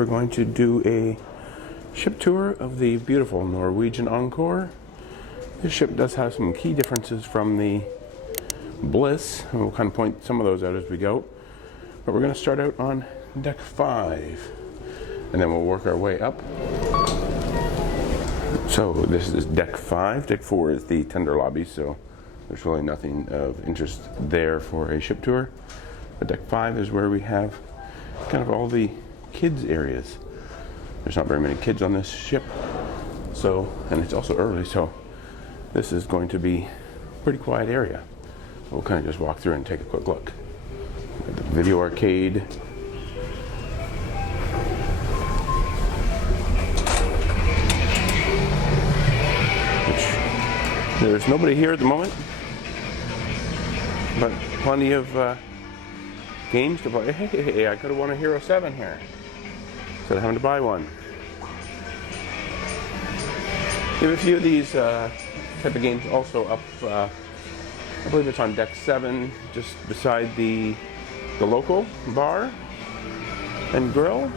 we're going to do a ship tour of the beautiful Norwegian Encore. This ship does have some key differences from the Bliss, and we'll kind of point some of those out as we go. But we're going to start out on deck 5, and then we'll work our way up. So this is deck 5. Deck 4 is the tender lobby, so there's really nothing of interest there for a ship tour. But deck 5 is where we have kind of all the kids areas. There's not very many kids on this ship, so, and it's also early, so this is going to be a pretty quiet area. We'll kind of just walk through and take a quick look. The video arcade. Which, there's nobody here at the moment, but plenty of games to play. Hey, I could have won a Hero 7 here instead of having to buy one. We have a few of these type of games also up. I believe it's on deck 7, just beside the local bar and grill.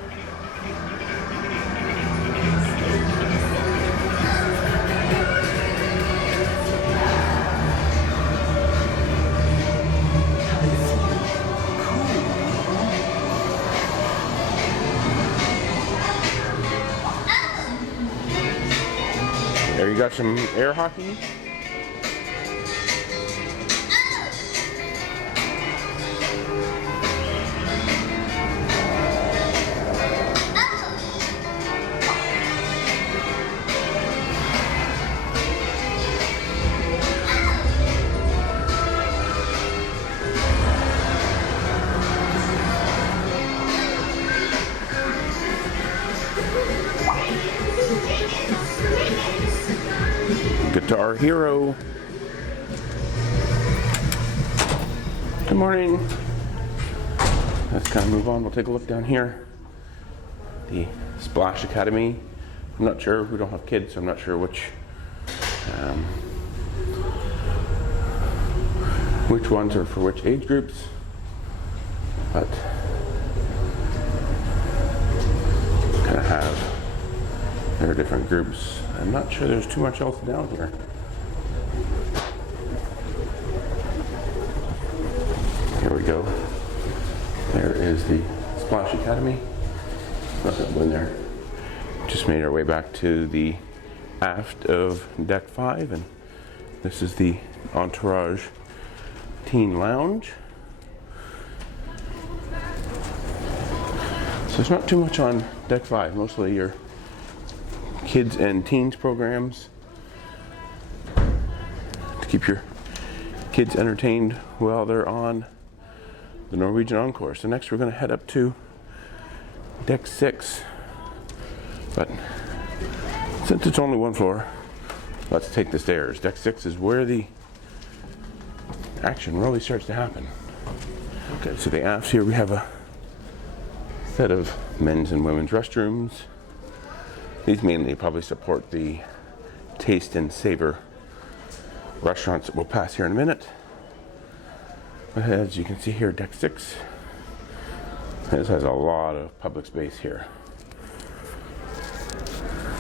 There you got some air hockey. Guitar Hero. Good morning. Let's kind of move on. We'll take a look down here. The Splash Academy. I'm not sure. We don't have kids, so I'm not sure which ones are for which age groups. But kind of have their different groups. I'm not sure there's too much else down here. Here we go. There is the Splash Academy. Not that one there. Just made our way back to the aft of deck 5, and this is the Entourage Teen Lounge. So there's not too much on deck 5, mostly your kids and teens programs to keep your kids entertained while they're on the Norwegian Encore. So next we're going to head up to deck 6, but since it's only one floor, let's take the stairs. Deck 6 is where the action really starts to happen. Okay, so the aft here we have a set of men's and women's restrooms. These mainly probably support the Taste and Savor restaurants that we'll pass here in a minute. But as you can see here, deck 6, this has a lot of public space here.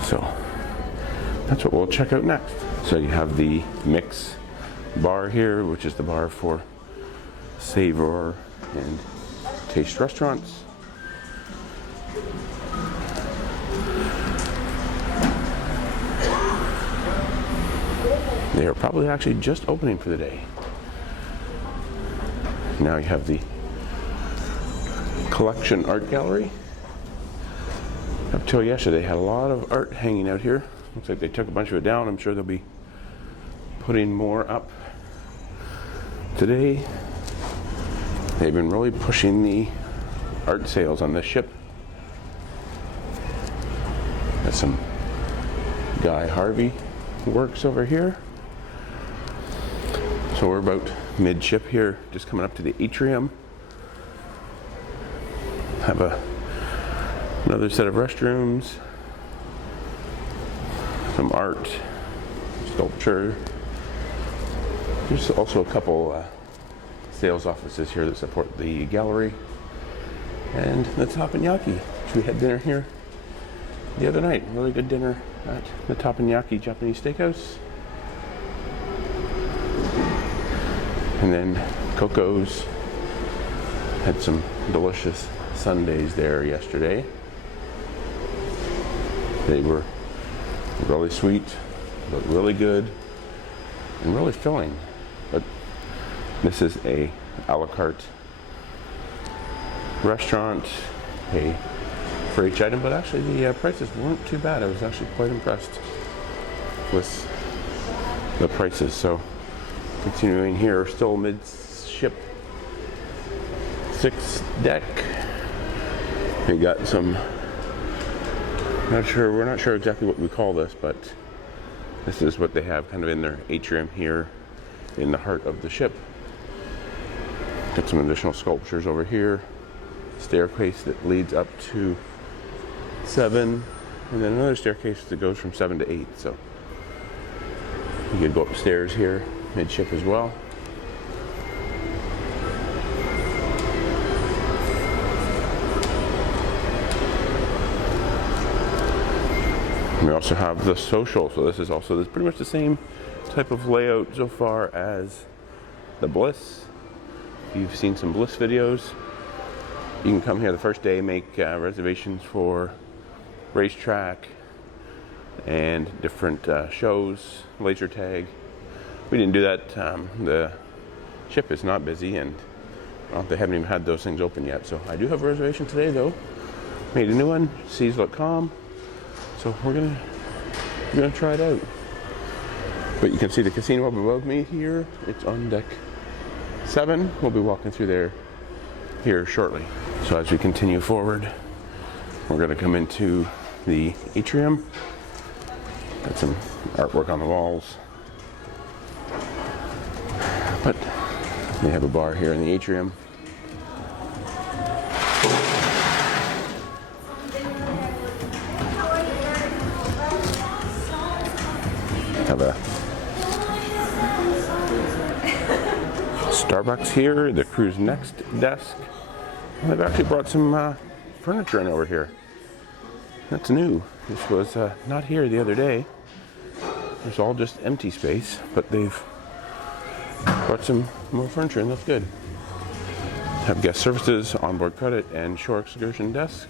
So that's what we'll check out next. So you have the Mix bar here, which is the bar for Savor and Taste restaurants. They are probably actually just opening for the day. Now you have the Collection Art Gallery. Up till yesterday, they had a lot of art hanging out here. Looks like they took a bunch of it down. I'm sure they'll be putting more up today. They've been really pushing the art sales on this ship. Got some Guy Harvey works over here. So we're about mid-ship here, just coming up to the atrium. Have another set of restrooms, some art, sculpture. There's also a couple sales offices here that support the gallery. And the teppanyaki We had dinner here the other night. Really good dinner at the Teppanyaki Japanese Steakhouse. And then Coco's. Had some delicious sundaes there yesterday. They were really sweet, but really good and really filling. But this is a la carte restaurant, for each item, but actually the prices weren't too bad. I was actually quite impressed with the prices. So continuing here, still midship 6 deck. We got some, we're not sure exactly what we call this, but this is what they have kind of in their atrium here in the heart of the ship. Got some additional sculptures over here. Staircase that leads up to 7, and then another staircase that goes from 7 to 8. So you could go upstairs here, midship as well. We also have the social, so this is pretty much the same type of layout so far as the Bliss. If you've seen some Bliss videos, you can come here the first day, make reservations for racetrack and different shows, laser tag. We didn't do that. The ship is not busy, and they haven't even had those things open yet. So I do have a reservation today, though. Made a new one, seas.com. So we're gonna try it out. But you can see the casino up above me here. It's on deck 7. We'll be walking through there here shortly. So as we continue forward, we're gonna come into the atrium. Got some artwork on the walls. But they have a bar here in the atrium. Have a Starbucks here, the crew's next desk. And they've actually brought some furniture in over here. That's new. This was not here the other day. It's all just empty space, but they've brought some more furniture in. That's good. Have guest services, onboard credit, and shore excursion desk.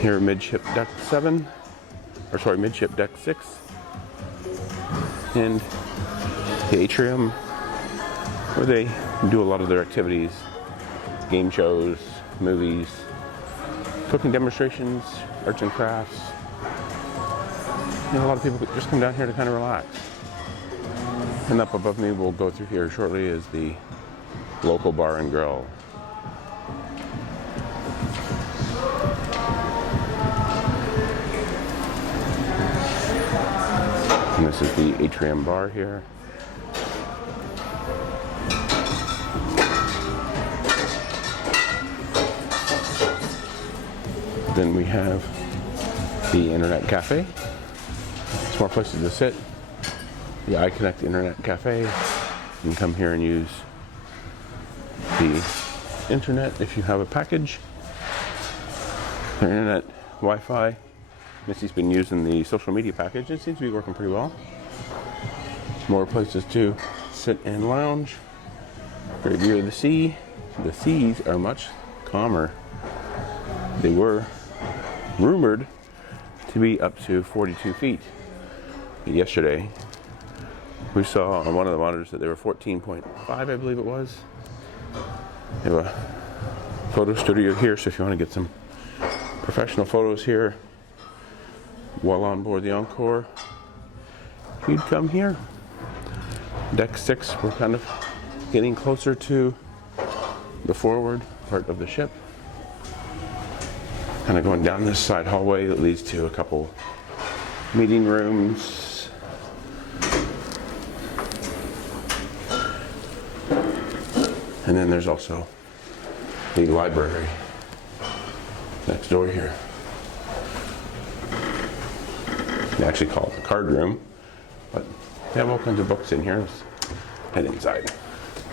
Here, midship deck 7, or sorry, midship deck 6. And the atrium where they do a lot of their activities, game shows, movies, cooking demonstrations, arts and crafts. You know, a lot of people just come down here to kind of relax. And up above me, we'll go through here shortly, is the local bar and grill. And this is the atrium bar here. Then we have the Internet Cafe. Some more places to sit. The iConnect Internet Cafe. You can come here and use the internet if you have a package. Their internet Wi-Fi. Missy's been using the social media package. It seems to be working pretty well. More places to sit and lounge. Great view of the sea. The seas are much calmer. They were rumored to be up to 42 feet. Yesterday, we saw on one of the monitors that they were 14.5, I believe it was. They have a photo studio here, so if you want to get some professional photos here while on board the Encore, you'd come here. Deck 6, we're kind of getting closer to the forward part of the ship. Kind of going down this side hallway that leads to a couple meeting rooms. And then there's also the library next door here. They actually call it the card room, but they have all kinds of books in here. Let's head inside.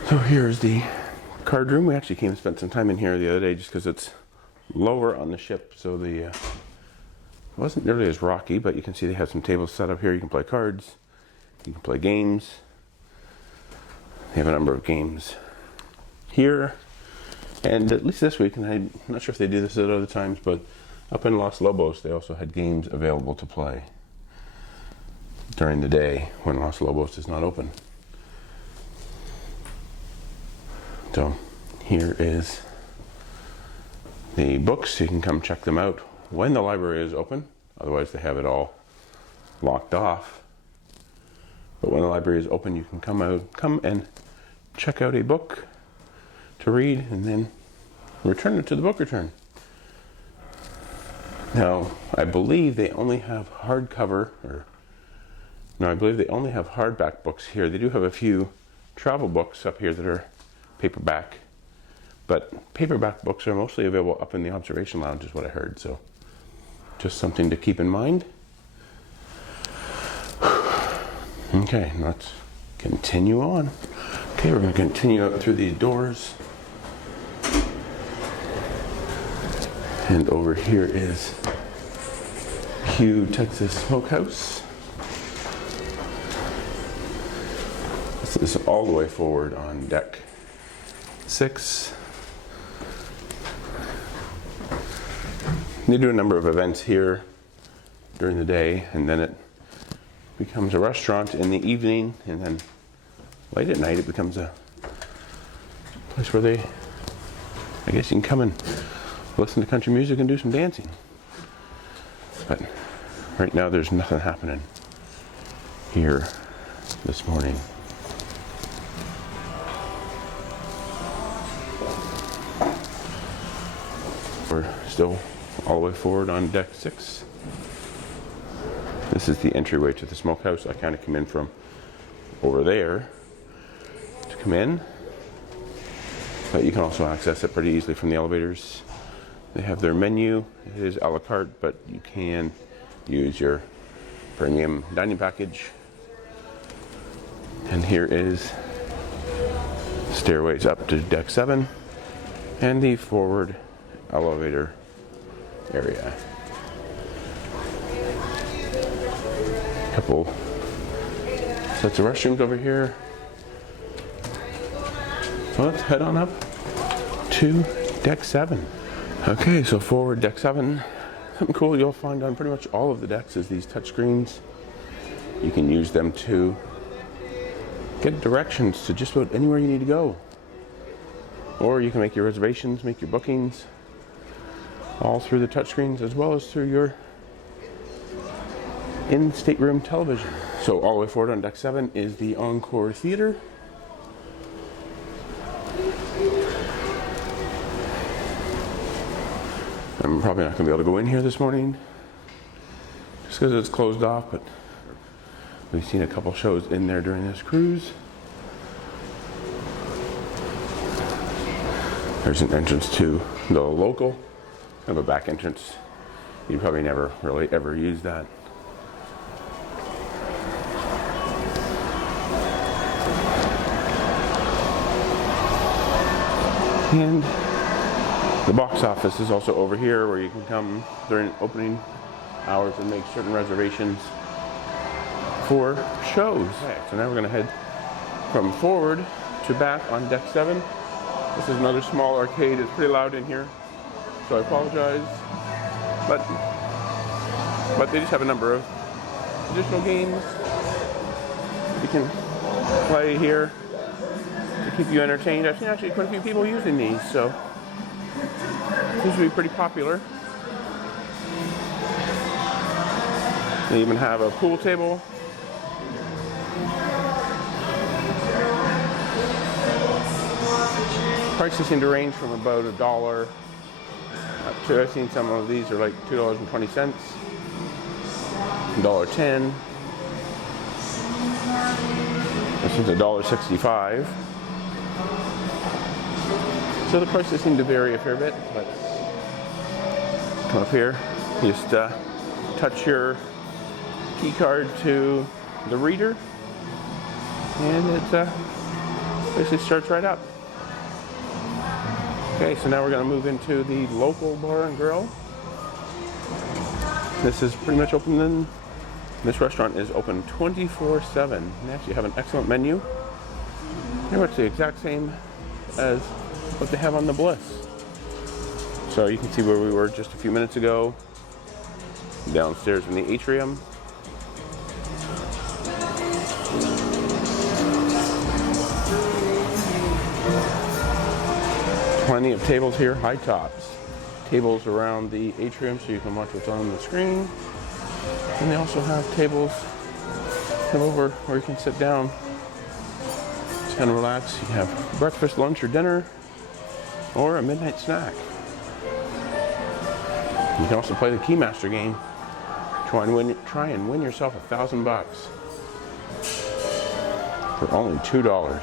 So here's the card room. We actually came and spent some time in here the other day just because it's lower on the ship, so the it wasn't nearly as rocky, but you can see they have some tables set up here. You can play cards, you can play games. They have a number of games here, and at least this week, and I'm not sure if they do this at other times, but up in Los Lobos they also had games available to play during the day when Los Lobos is not open. So here is the books. You can come check them out when the library is open. Otherwise they have it all locked off. But when the library is open, you can come and check out a book to read and then return it to the book return. Now, I believe they only have hardcover, I believe they only have hardback books here. They do have a few travel books up here that are paperback, but paperback books are mostly available up in the observation lounge is what I heard, so just something to keep in mind. Okay, let's continue on. Okay, we're going to continue up through these doors, and over here is Hugh Texas Smokehouse. This is all the way forward on deck 6. They do a number of events here during the day, and then it becomes a restaurant in the evening, and then late at night it becomes a place where I guess you can come and listen to country music and do some dancing. But right now there's nothing happening here this morning. We're still all the way forward on deck 6. This is the entryway to the smokehouse. I kind of came in from over there to come in, but you can also access it pretty easily from the elevators. They have their menu. It is a la carte, but you can use your premium dining package. And here is stairways up to deck 7 and the forward elevator area. Couple sets of restrooms over here. So let's head on up to deck 7. Okay, so forward deck 7. Something cool you'll find on pretty much all of the decks is these touch screens. You can use them to get directions to just about anywhere you need to go. Or you can make your reservations, make your bookings, all through the touchscreens as well as through your in-stateroom television. So all the way forward on deck 7 is the Encore Theater. I'm probably not going to be able to go in here this morning just because it's closed off, but we've seen a couple shows in there during this cruise. There's an entrance to the local, kind of a back entrance. You'd probably never really ever use that. And the box office is also over here where you can come during opening hours and make certain reservations for shows. Okay, so now we're going to head from forward to back on deck 7. This is another small arcade. It's pretty loud in here, so I apologize. But they just have a number of additional games you can play here to keep you entertained. I've seen actually quite a few people using these, so it seems to be pretty popular. They even have a pool table. Prices seem to range from about $1 up to, I've seen some of these are like $2.20, $1.10. This one's $1.65. So the prices seem to vary a fair bit. Let's come up here. Just touch your key card to the reader, and it basically starts right up. Okay, so now we're going to move into the local bar and grill. This is pretty much open then. This restaurant is open 24/7. They actually have an excellent menu. Pretty much the exact same as what they have on the Bliss. So you can see where we were just a few minutes ago. Downstairs in the atrium. Plenty of tables here, high tops. Tables around the atrium so you can watch what's on the screen. And they also have tables kind of over where you can sit down. Just kind of relax. You have breakfast, lunch, or dinner, or a midnight snack. You can also play the Keymaster game. Try and win yourself $1,000 for only $2.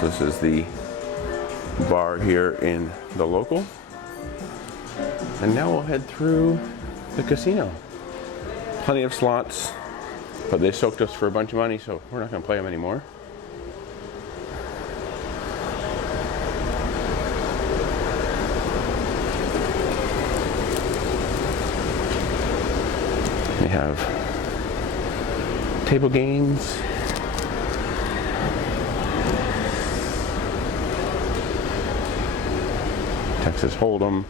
So this is the bar here in the local. And now we'll head through the casino. Plenty of slots, but they soaked us for a bunch of money, so we're not going to play them anymore. We have table games. Texas Hold'em,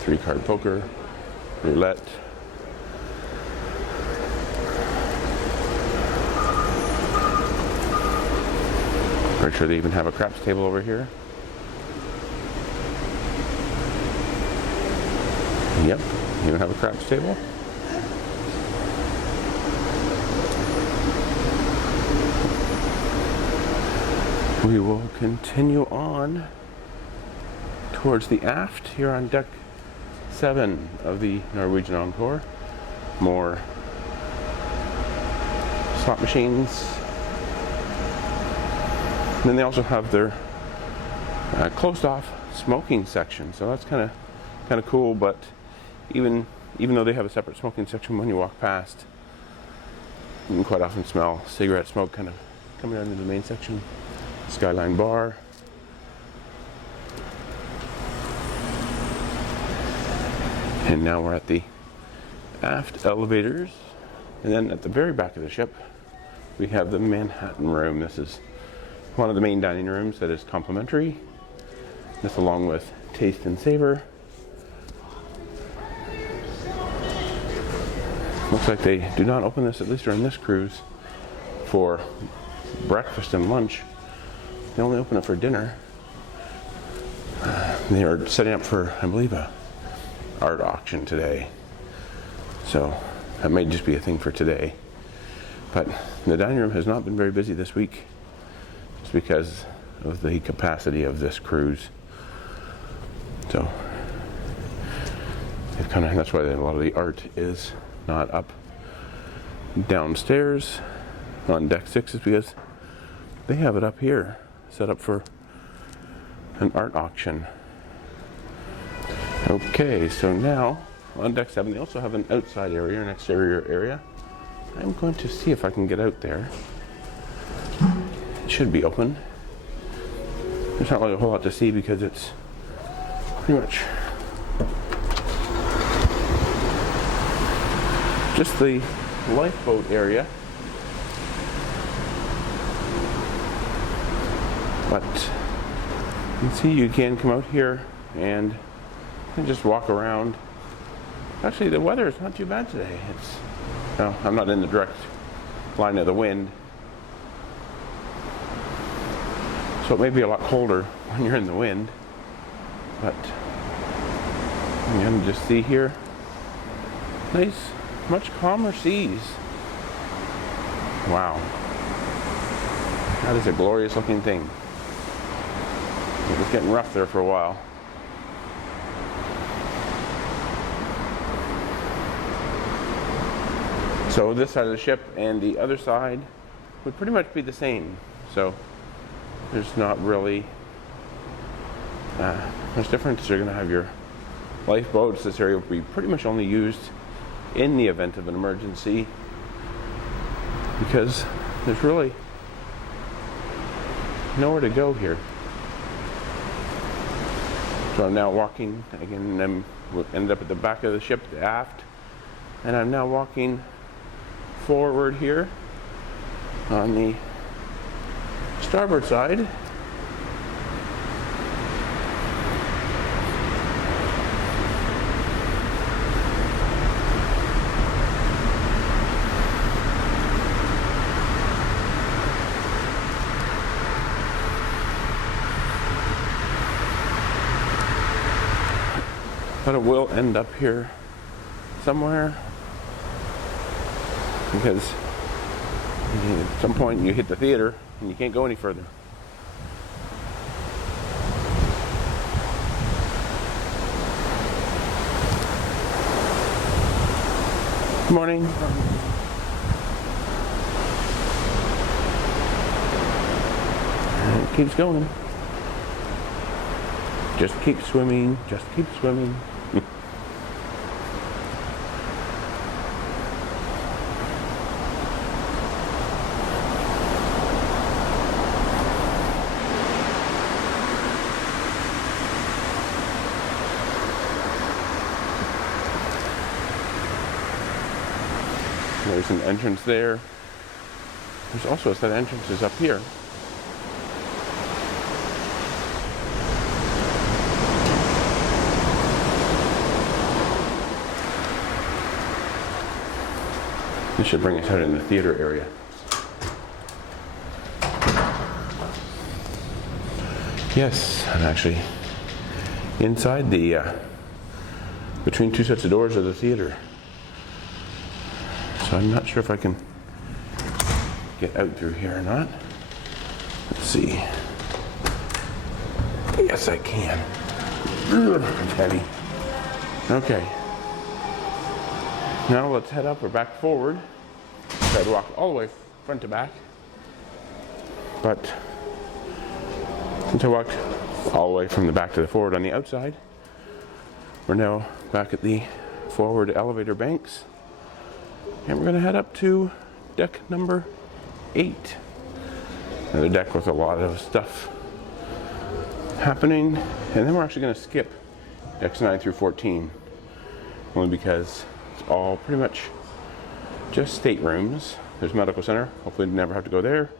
3-card poker, roulette. Pretty sure they even have a craps table over here. Yep, even have a craps table. We will continue on towards the aft here on deck 7 of the Norwegian Encore. More slot machines. And then they also have their closed off smoking section. So that's kind of cool, but even though they have a separate smoking section, when you walk past, you can quite often smell cigarette smoke kind of coming out into the main section. Skyline bar. And now we're at the aft elevators. And then at the very back of the ship, we have the Manhattan room. This is one of the main dining rooms that is complimentary. This along with Taste and Savor. Looks like they do not open this, at least during this cruise, for breakfast and lunch. They only open it for dinner. They are setting up for, I believe, a art auction today. So that may just be a thing for today. But the dining room has not been very busy this week, just because of the capacity of this cruise. So that's why a lot of the art is not up downstairs on deck 6, is because they have it up here set up for an art auction. Okay, so now on deck 7 they also have an outside area, an exterior area. I'm going to see if I can get out there. It should be open. There's not really a whole lot to see because it's pretty much just the lifeboat area. But you can see you can come out here and just walk around. Actually, the weather is not too bad today. I'm not in the direct line of the wind, so it may be a lot colder when you're in the wind. But you can just see here, nice, much calmer seas. Wow, that is a glorious looking thing. It was getting rough there for a while. So this side of the ship and the other side would pretty much be the same. So there's not really much difference. You're going to have your lifeboats. This area will be pretty much only used in the event of an emergency, because there's really nowhere to go here. So I'm now walking again, and we'll end up at the back of the ship, the aft, and I'm now walking forward here on the starboard side. But it will end up here somewhere, because at some point you hit the theater and you can't go any further. Good morning. And it keeps going. Just keep swimming, just keep swimming. There's an entrance there. There's also a set of entrances up here. This should bring us out in the theater area. Yes, I'm actually inside the between two sets of doors of the theater. So I'm not sure if I can get out through here or not. Let's see. Yes, I can. It's heavy. Okay. Now let's head up or back forward. Try to walk all the way front to back. But since I walked all the way from the back to the forward on the outside, we're now back at the forward elevator banks. And we're going to head up to deck number 8. Another deck with a lot of stuff happening. And then we're actually going to skip decks 9 through 14. Only because it's all pretty much just staterooms. There's medical center. Hopefully we never have to go there.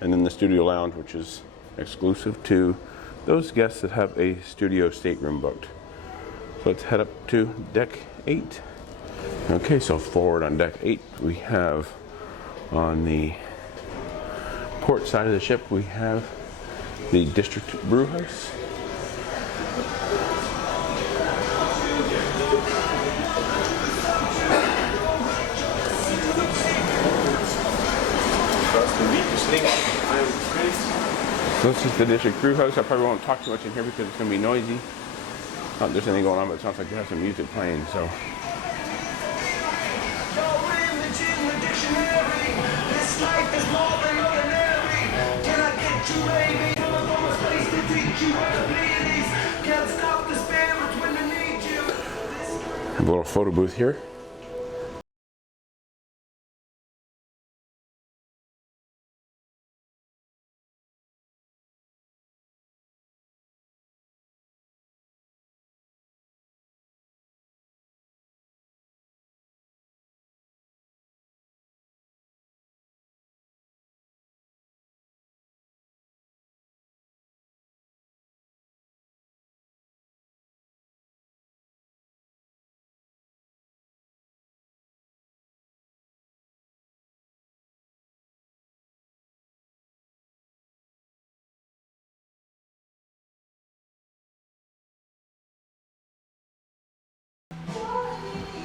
And then the studio lounge, which is exclusive to those guests that have a studio stateroom booked. So let's head up to deck 8. Okay, so forward on deck 8, we have on the port side of the ship, we have the district brew house. So this is the district brew house. I probably won't talk too much in here because it's going to be noisy. Not that there's anything going on, but it sounds like they have some music playing, so. Have a little photo booth here.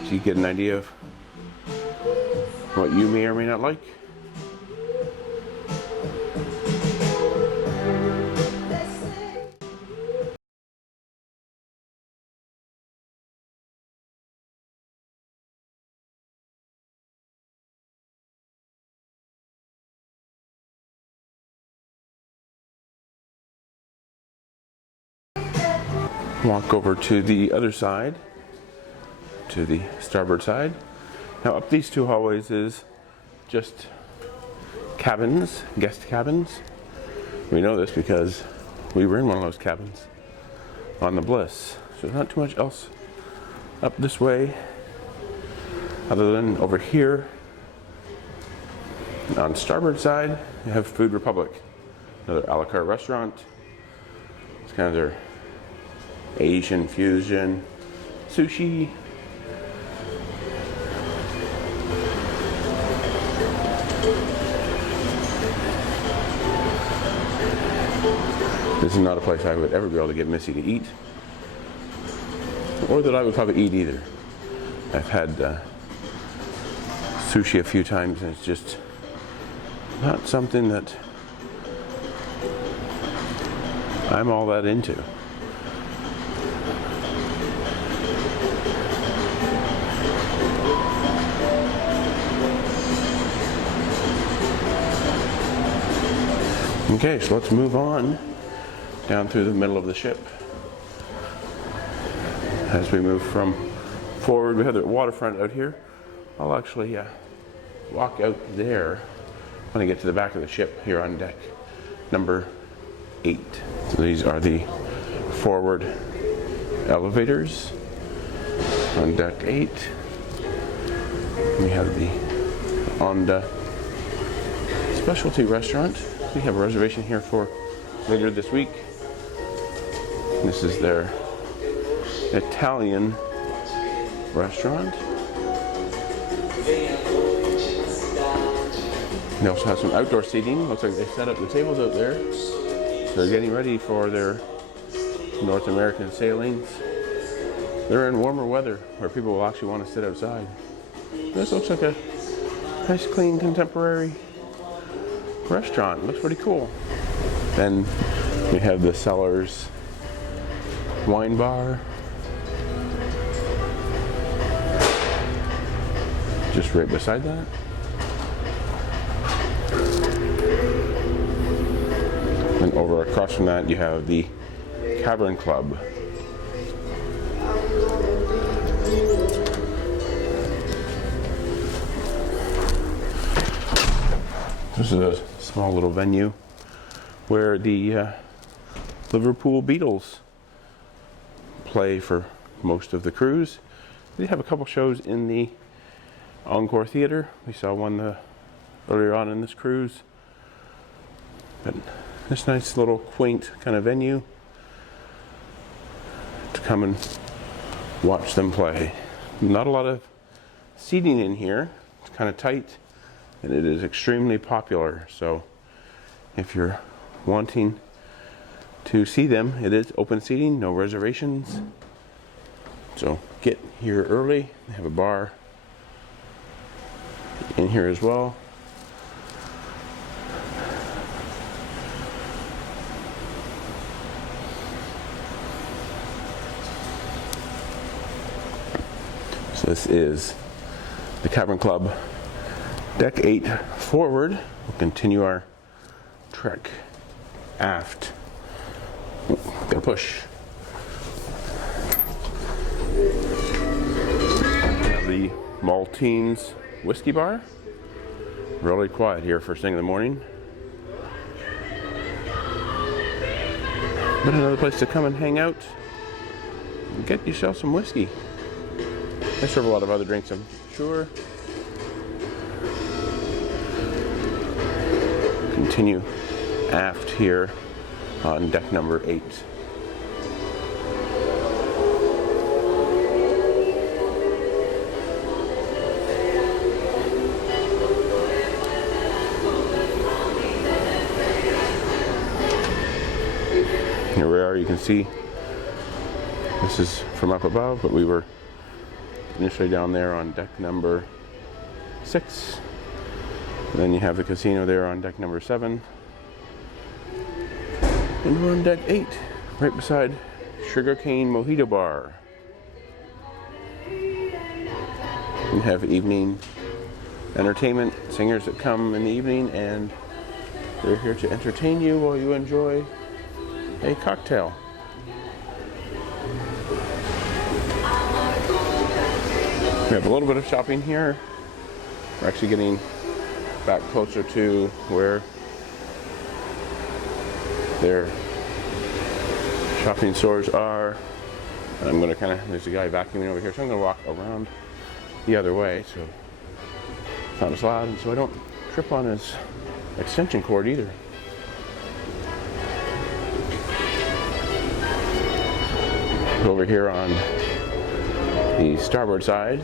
So you get an idea of what you may or may not like. Walk over to the other side, to the starboard side. Now up these two hallways is just cabins, guest cabins. We know this because we were in one of those cabins on the Bliss. So there's not too much else up this way other than over here. On starboard side, you have Food Republic, another a la carte restaurant. It's kind of their Asian fusion sushi. This is not a place I would ever be able to get Missy to eat, or that I would probably eat either. I've had sushi a few times and it's just not something that I'm all that into. Okay, so let's move on down through the middle of the ship. As we move from forward, we have the waterfront out here. I'll actually walk out there when I get to the back of the ship here on deck number 8. So these are the forward elevators on deck 8. We have the Onda specialty restaurant. We have a reservation here for later this week. This is their Italian restaurant. They also have some outdoor seating. Looks like they set up the tables out there. So they're getting ready for their North American sailings. They're in warmer weather where people will actually want to sit outside. This looks like a nice, clean, contemporary restaurant. Looks pretty cool. Then we have the Cellars wine bar. Just right beside that. And over across from that you have the Cavern Club. This is a small little venue where the Liverpool Beatles play for most of the cruise. They have a couple shows in the Encore Theater. We saw one earlier on in this cruise. But this nice little quaint kind of venue to come and watch them play. Not a lot of seating in here. It's kind of tight. And it is extremely popular, so if you're wanting to see them, it is open seating, no reservations. So get here early. They have a bar in here as well. So this is the Cavern Club. Deck 8 forward. We'll continue our trek aft. Gotta push. We have the Maltese whiskey bar. Really quiet here first thing in the morning. But another place to come and hang out and get yourself some whiskey. They serve a lot of other drinks, I'm sure. Continue aft here on deck number 8. Here we are, you can see this is from up above, but we were initially down there on deck number 6. And then you have the casino there on deck number 7. And we're on deck 8, right beside Sugarcane Mojito Bar. We have evening entertainment, singers that come in the evening, and they're here to entertain you while you enjoy a cocktail. We have a little bit of shopping here. We're actually getting back closer to where their shopping stores are. And I'm going to there's a guy vacuuming over here, so I'm going to walk around the other way, so it's not as loud, and so I don't trip on his extension cord either. Over here on the starboard side,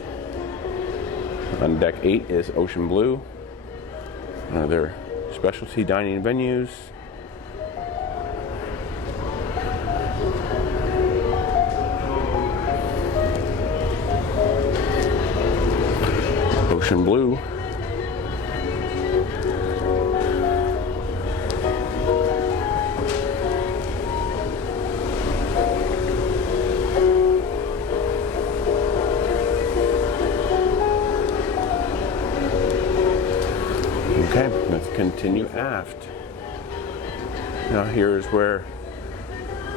on deck 8 is Ocean Blue, one of their specialty dining venues. Ocean Blue. Okay, let's continue aft. Now here's where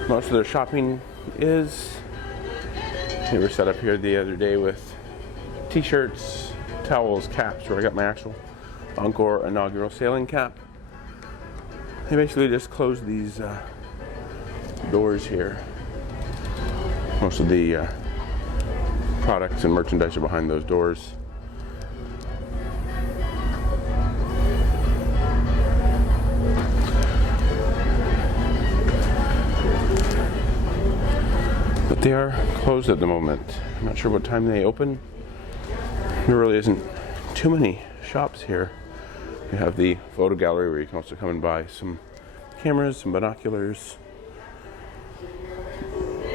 most of their shopping is. They were set up here the other day with t-shirts, towels, caps, where I got my actual Encore inaugural sailing cap. They basically just closed these doors here. Most of the products and merchandise are behind those doors. But they are closed at the moment. I'm not sure what time they open. There really isn't too many shops here. You have the photo gallery where you can also come and buy some cameras, some binoculars,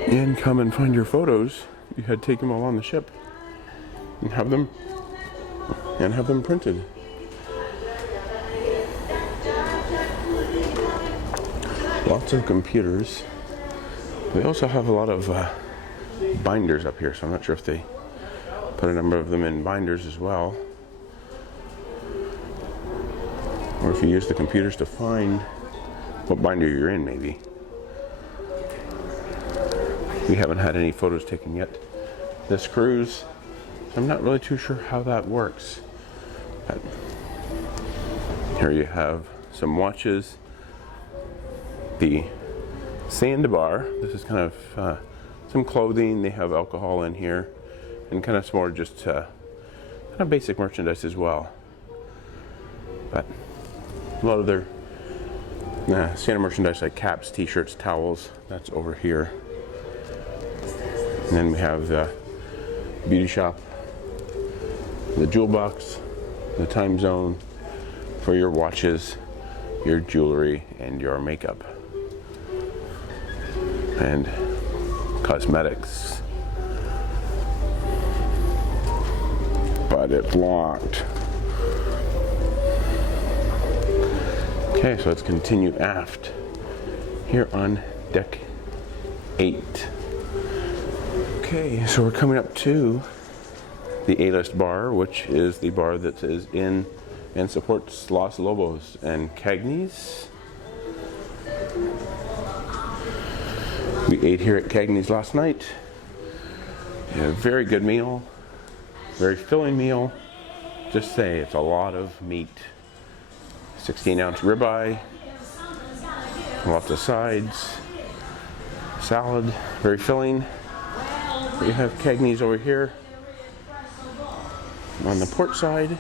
and come and find your photos. You had to take them all on the ship and have them printed. Lots of computers. They also have a lot of binders up here, so I'm not sure if they put a number of them in binders as well, or if you use the computers to find what binder you're in, maybe. We haven't had any photos taken yet this cruise. I'm not really too sure how that works. But here you have some watches, the sandbar. This is kind of some clothing. They have alcohol in here, and kind of some more just kind of basic merchandise as well. But a lot of their standard merchandise like caps, t-shirts, towels, that's over here. And then we have the beauty shop, the jewel box, the time zone for your watches, your jewelry, and your makeup. And cosmetics. But it's locked. Okay, so let's continue aft here on deck 8. Okay, so we're coming up to the A-list bar, which is the bar that is in and supports Los Lobos and Cagney's. We ate here at Cagney's last night. We had a very good meal, very filling meal. Just say it's a lot of meat. 16-ounce ribeye, lots of sides, salad, very filling. We have Cagney's over here on the port side.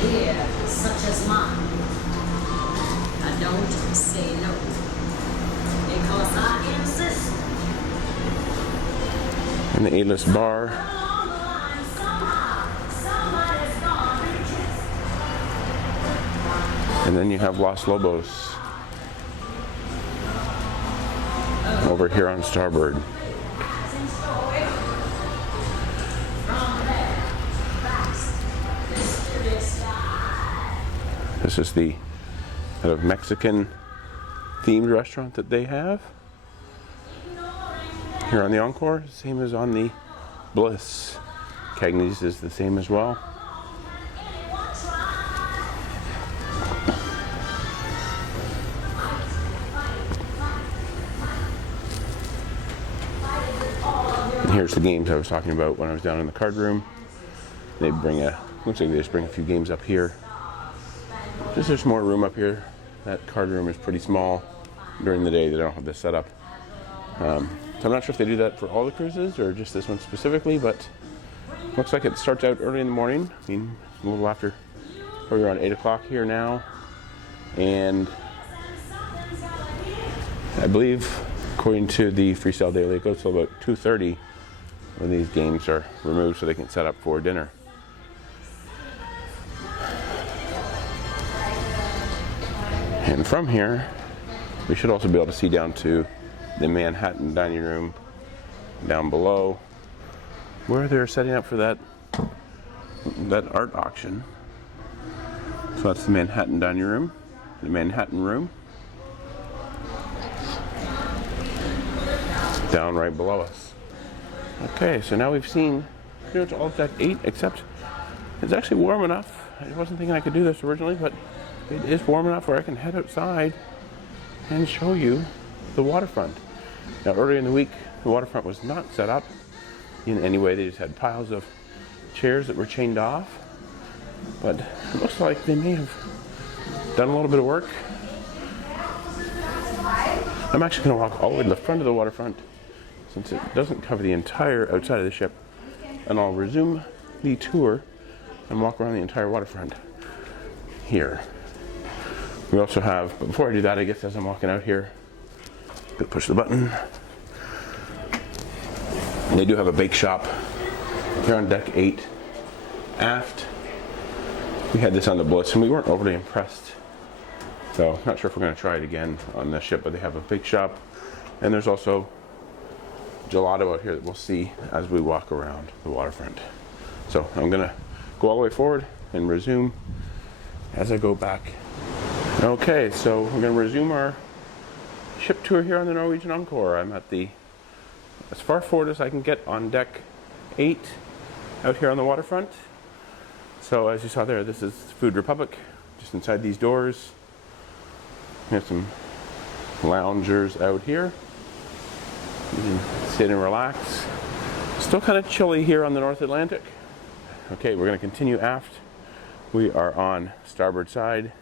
Here, such as mine. I don't say no, because I insist. And the A-list bar. And then you have Los Lobos over here on starboard. This is the kind of Mexican themed restaurant that they have here on the Encore, same as on the Bliss. Cagney's is the same as well. And here's the games I was talking about when I was down in the card room. They bring a Looks like they just bring a few games up here. Just there's more room up here. That card room is pretty small. During the day, they don't have this set up. So I'm not sure if they do that for all the cruises or just this one specifically, but looks like it starts out early in the morning. I mean, a little after, probably around 8 o'clock here now. And I believe, according to the Freestyle Daily, it goes till about 2:30 when these games are removed so they can set up for dinner. And from here, we should also be able to see down to the Manhattan dining room down below, where they're setting up for that art auction. So that's the Manhattan dining room, the Manhattan room, down right below us. Okay, so now we've seen pretty much all of deck 8, except it's actually warm enough. I wasn't thinking I could do this originally, but it is warm enough where I can head outside and show you the waterfront. Now, earlier in the week, the waterfront was not set up in any way. They just had piles of chairs that were chained off. But it looks like they may have done a little bit of work. I'm actually going to walk all the way to the front of the waterfront, since it doesn't cover the entire outside of the ship. And I'll resume the tour and walk around the entire waterfront here. We also have, but before I do that, I guess as I'm walking out here, I'm gonna push the button. They do have a bake shop here on deck 8 aft. We had this on the Bliss and we weren't overly impressed. So not sure if we're gonna try it again on this ship, but they have a bake shop. And there's also gelato out here that we'll see as we walk around the waterfront. So I'm gonna go all the way forward and resume as I go back. Okay, so we're going to resume our ship tour here on the Norwegian Encore. I'm at as far forward as I can get on deck 8 out here on the waterfront. So as you saw there, this is Food Republic, just inside these doors. We have some loungers out here. You can sit and relax. Still kind of chilly here on the North Atlantic. Okay, we're going to continue aft. We are on starboard side.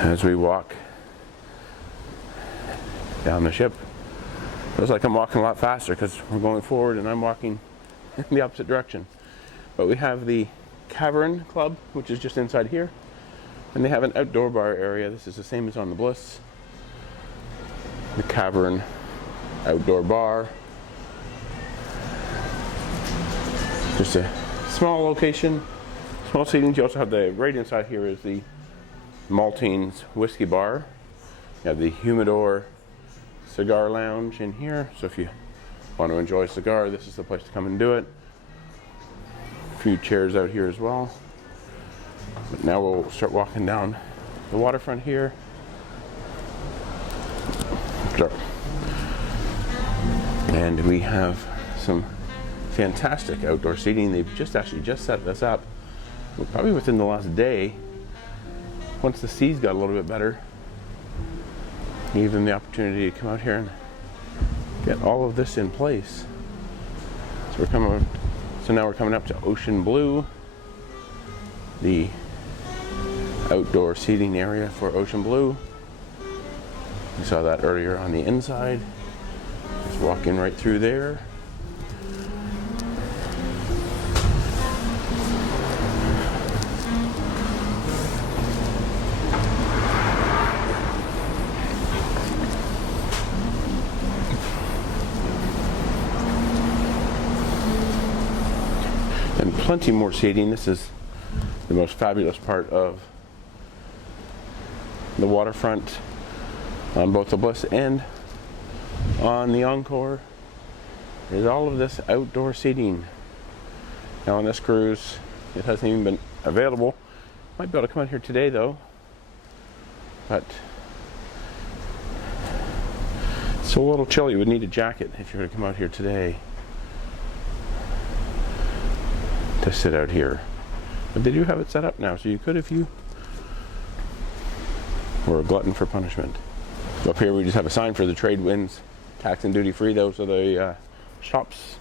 As we walk down the ship, feels like I'm walking a lot faster because we're going forward and I'm walking in the opposite direction. But we have the Cavern Club, which is just inside here, and they have an outdoor bar area. This is the same as on the Bliss. The Cavern outdoor bar. Just a small location, small seating. You also have right inside here is the Maltings whiskey bar. You have the humidor cigar lounge in here, so if you want to enjoy a cigar, this is the place to come and do it. A few chairs out here as well. But now we'll start walking down the waterfront here. And we have some fantastic outdoor seating. They've just set this up probably within the last day. Once the seas got a little bit better, gave them the opportunity to come out here and get all of this in place. So now we're coming up to Ocean Blue, the outdoor seating area for Ocean Blue. We saw that earlier on the inside. Just walking right through there. And plenty more seating. This is the most fabulous part of the waterfront on both the Bliss and on the Encore is all of this outdoor seating. Now on this cruise, it hasn't even been available. Might be able to come out here today though, but it's a little chilly. You would need a jacket if you were to come out here today to sit out here. But they do have it set up now, so you could if you were a glutton for punishment. So up here we just have a sign for the trade winds, tax and duty free. Those are the shops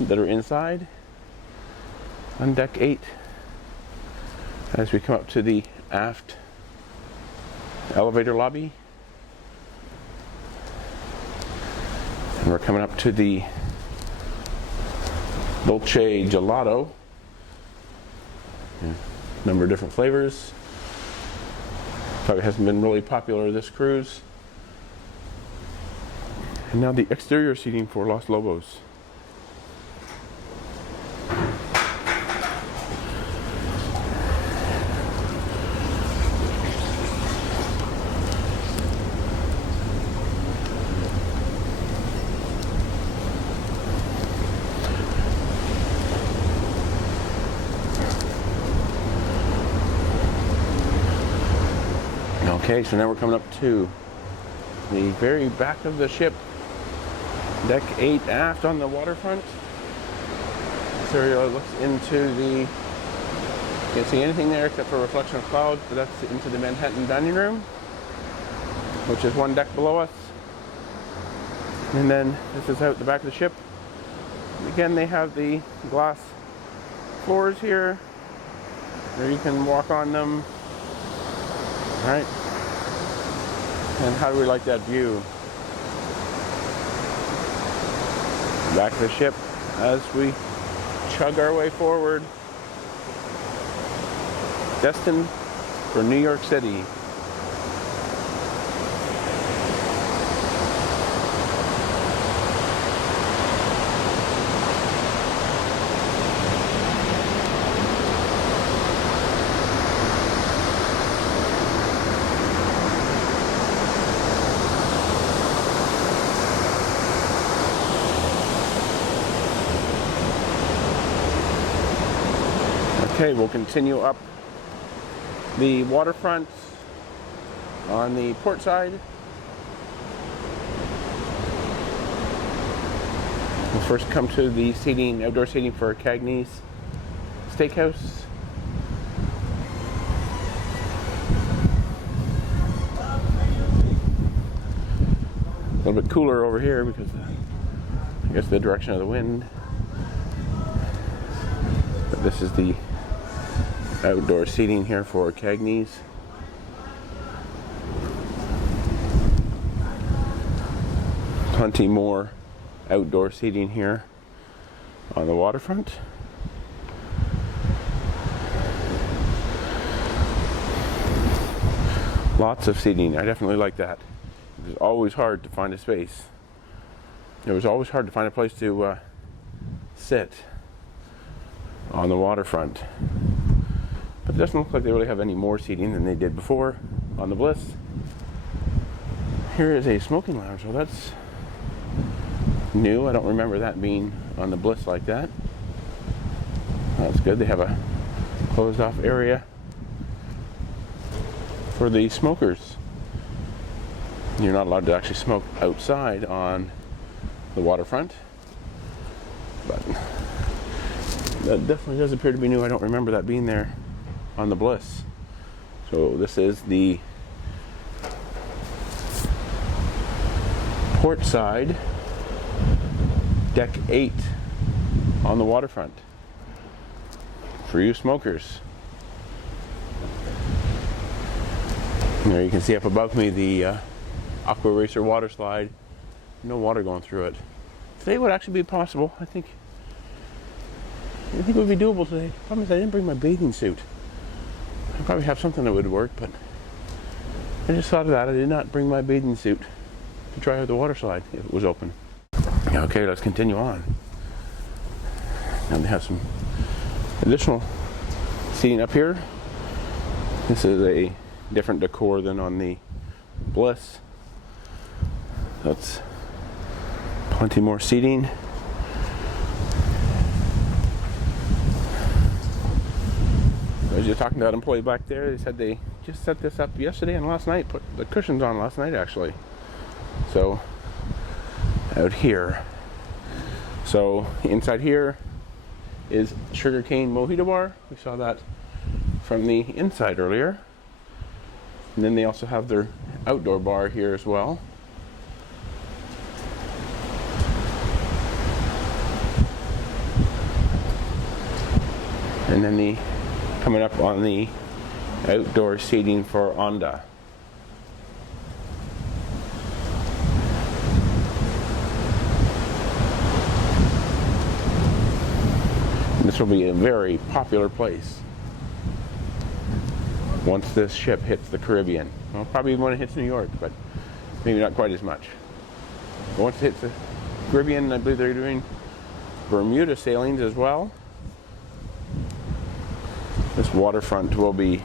that are inside on deck 8 as we come up to the aft elevator lobby. And we're coming up to the Dolce Gelato. Number of different flavors. Probably hasn't been really popular this cruise. And now the exterior seating for Los Lobos. Okay, so now we're coming up to the very back of the ship, deck 8 aft on the waterfront. This area looks into the, can't see anything there except for a reflection of clouds, but that's into the Manhattan dining room, which is one deck below us. And then this is out the back of the ship. Again, they have the glass floors here, where you can walk on them. All right. And how do we like that view? Back of the ship as we chug our way forward, destined for New York City. Okay, we'll continue up the waterfront on the port side. We'll first come to the seating, outdoor seating for Cagney's Steakhouse. A little bit cooler over here because I guess the direction of the wind. But this is the outdoor seating here for Cagney's. Plenty more outdoor seating here on the waterfront. Lots of seating. I definitely like that. It was always hard to find a space. It was always hard to find a place to sit on the waterfront. But it doesn't look like they really have any more seating than they did before on the Bliss. Here is a smoking lounge. Well, that's new. I don't remember that being on the Bliss like that. That's good. They have a closed off area for the smokers. You're not allowed to actually smoke outside on the waterfront. But that definitely does appear to be new. I don't remember that being there on the Bliss. So this is the port side, deck 8 on the waterfront for you smokers. And there you can see up above me the Aqua Racer water slide. No water going through it. Today would actually be possible. I think it would be doable today. The problem is I didn't bring my bathing suit. I probably have something that would work, but I just thought of that. I did not bring my bathing suit to try out the water slide if it was open. Okay, let's continue on. Now they have some additional seating up here. This is a different decor than on the Bliss. That's plenty more seating. I was just talking to that employee back there. They said they just set this up yesterday and last night, put the cushions on last night actually. So out here. So inside here is sugarcane mojito bar. We saw that from the inside earlier. And then they also have their outdoor bar here as well. And then coming up on the outdoor seating for Onda. This will be a very popular place once this ship hits the Caribbean. Well, probably when it hits New York, but maybe not quite as much. But once it hits the Caribbean, I believe they're doing Bermuda sailings as well. This waterfront will be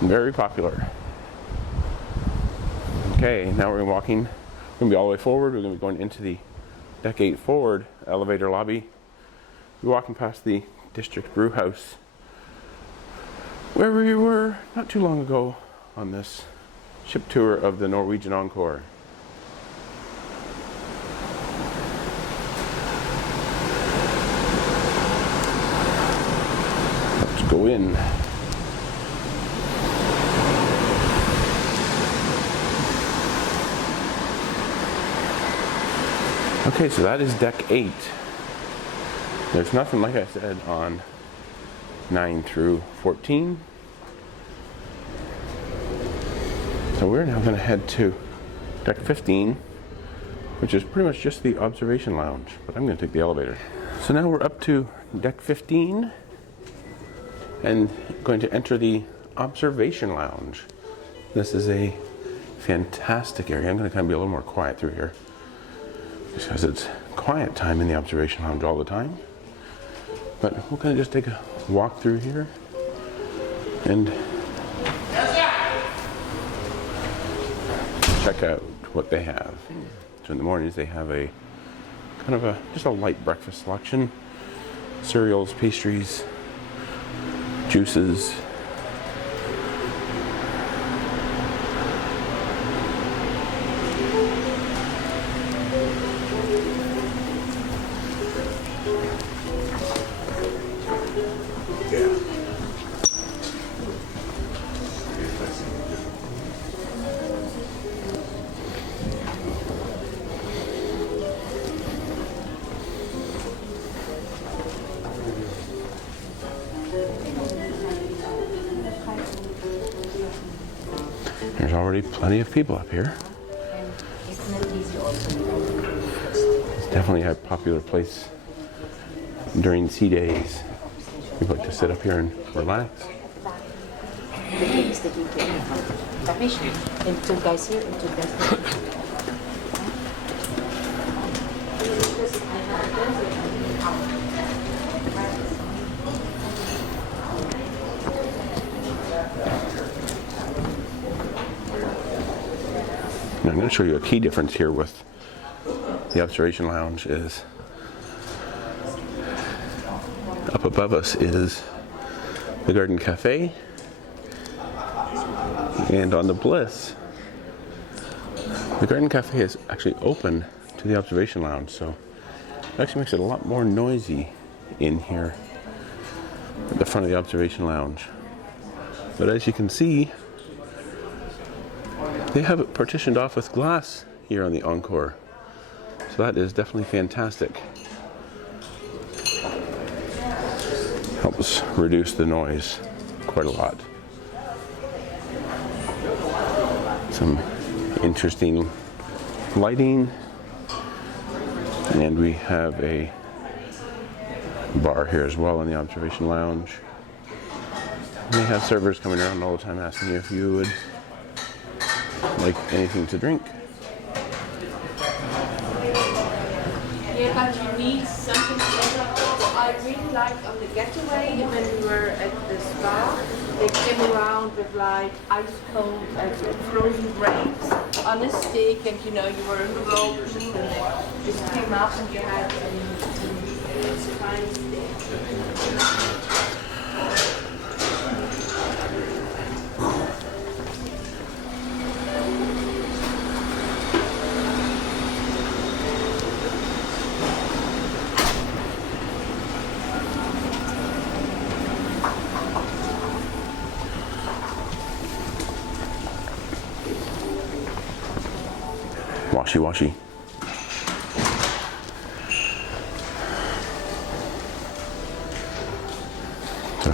very popular. Okay, now we're walking. We're going to be all the way forward. We're going to be going into the Deck 8 forward elevator lobby. We're walking past the District Brew House, where we were not too long ago on this ship tour of the Norwegian Encore. Let's go in. Okay, so that is Deck 8. There's nothing, like I said, on 9 through 14. So we're now going to head to Deck 15, which is pretty much just the observation lounge, but I'm going to take the elevator. So now we're up to Deck 15 and going to enter the observation lounge. This is a fantastic area. I'm going to kind of be a little more quiet through here because it's quiet time in the observation lounge all the time. But we'll kind of just take a walk through here and check out what they have. So in the mornings they have a kind of just a light breakfast selection. Cereals, pastries, juices. There's already plenty of people up here. It's definitely a popular place during sea days. People like to sit up here and relax. And two guys here and two guys there. Now I'm going to show you a key difference here with the observation lounge is up above us is the Garden Cafe, and on the Bliss, the Garden Cafe is actually open to the observation lounge, so it actually makes it a lot more noisy in here at the front of the observation lounge. But as you can see, they have it partitioned off with glass here on the Encore. So that is definitely fantastic. Helps reduce the noise quite a lot. Some interesting lighting. And we have a bar here as well in the observation lounge. And they have servers coming around all the time asking you if you would like anything to drink. Yeah, but you need something I really like on the getaway when we were at the spa. They came around with like ice cold frozen grapes on a stick, and you know you were in the rollers and then they just came up and you had some kind of stick. Washy-washy.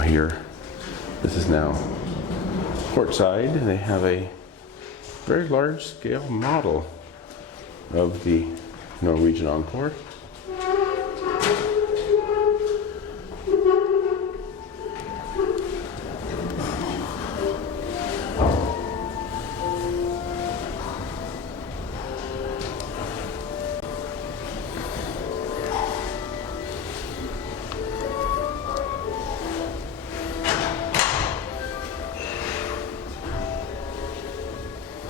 here, this is now portside, and they have a very large scale model of the Norwegian Encore.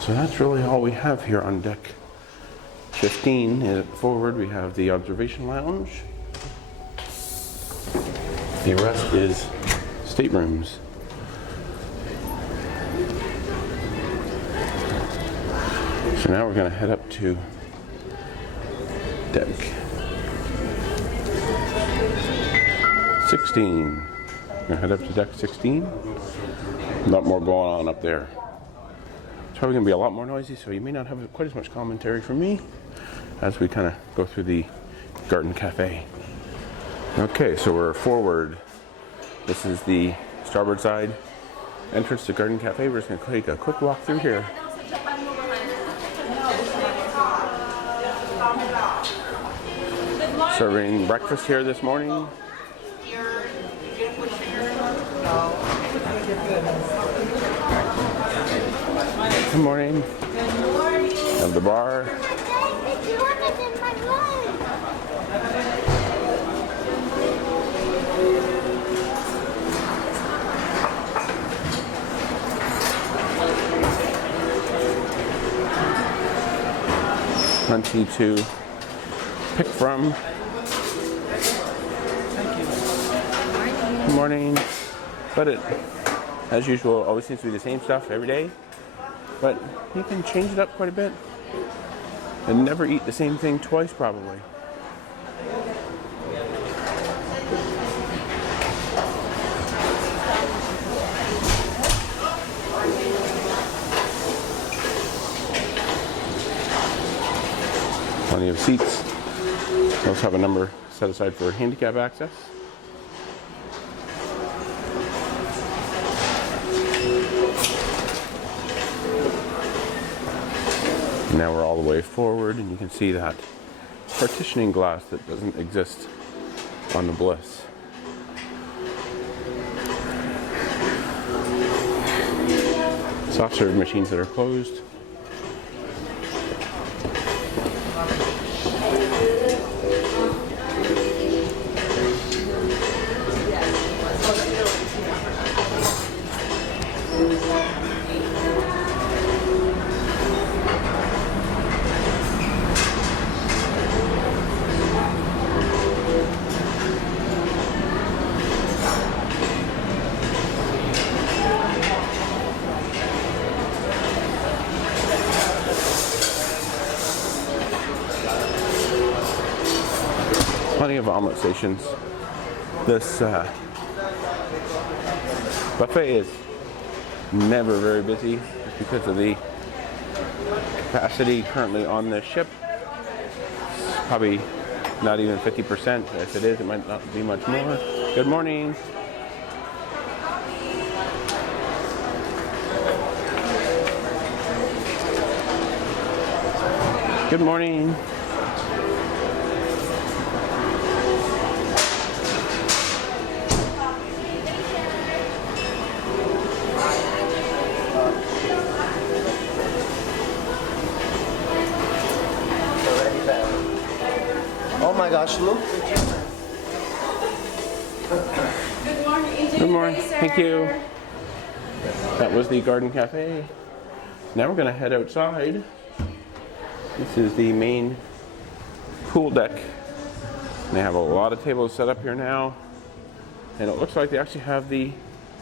So that's really all we have here on deck 15. Forward we have the observation lounge. The rest is staterooms. So now we're going to head up to deck 16. We're going to head up to deck 16. A lot more going on up there. It's probably going to be a lot more noisy, so you may not have quite as much commentary from me as we kind of go through the garden cafe. Okay, so we're forward. This is the starboard side entrance to garden cafe. We're just going to take a quick walk through here. Serving breakfast here this morning. Good morning. Have the bar. Plenty to pick from. Good morning. But it, as usual, always seems to be the same stuff every day. But you can change it up quite a bit and never eat the same thing twice, probably. Plenty of seats. We also have a number set aside for handicap access. Now we're all the way forward, and you can see that partitioning glass that doesn't exist on the Bliss. Soft serve machines that are closed. Plenty of omelet stations. This buffet is never very busy just because of the capacity currently on this ship. It's probably not even 50%. If it is, it might not be much more. Good morning. Good morning. Oh my gosh, look. Good morning. Enjoy Good morning. your day, sir. Thank you. That was the garden cafe. Now we're going to head outside. This is the main pool deck. They have a lot of tables set up here now. And it looks like they actually have the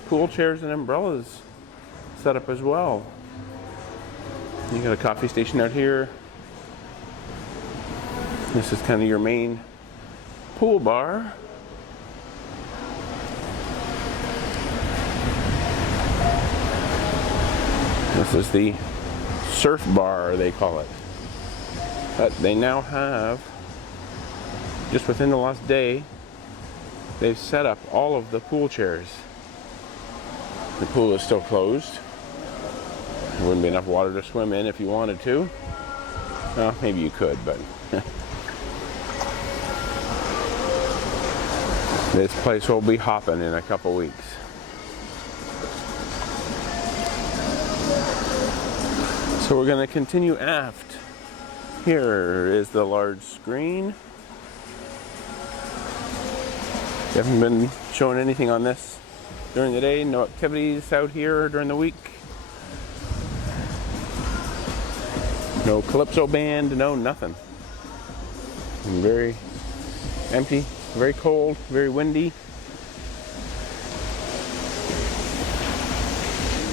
pool chairs and umbrellas set up as well. You got a coffee station out here. This is kind of your main pool bar. This is the surf bar, they call it. But they now have, just within the last day, they've set up all of the pool chairs. The pool is still closed. There wouldn't be enough water to swim in if you wanted to. Well, maybe you could, but this place will be hopping in a couple weeks. So we're going to continue aft. Here is the large screen. We haven't been showing anything on this during the day. No activities out here during the week. No Calypso band, no nothing. And very empty, very cold, very windy.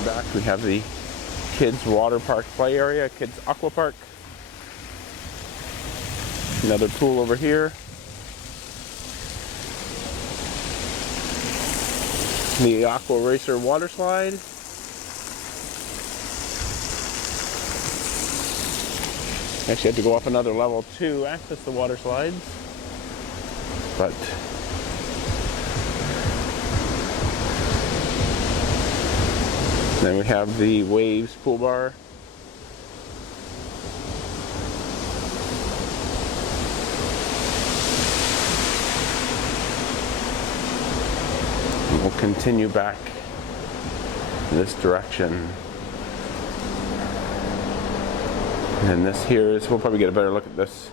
Back we have the kids water park play area, kids aqua park. Another pool over here. The Aqua Racer water slide. Actually had to go up another level to access the water slides. But then we have the Waves pool bar. And we'll continue back in this direction. And this here is, we'll probably get a better look at this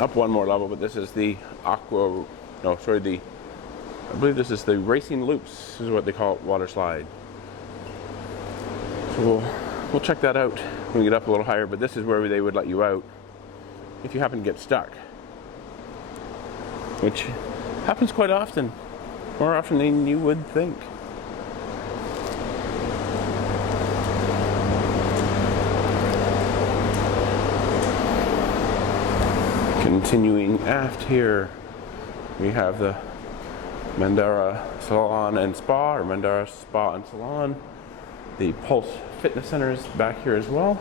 up one more level, but this is the I believe this is the Racing Loops, is what they call it, water slide. So we'll check that out when we get up a little higher, but this is where they would let you out if you happen to get stuck. Which happens quite often, more often than you would think. Continuing aft here, we have the Mandara Salon and Spa, or Mandara Spa and Salon. The Pulse Fitness Center is back here as well.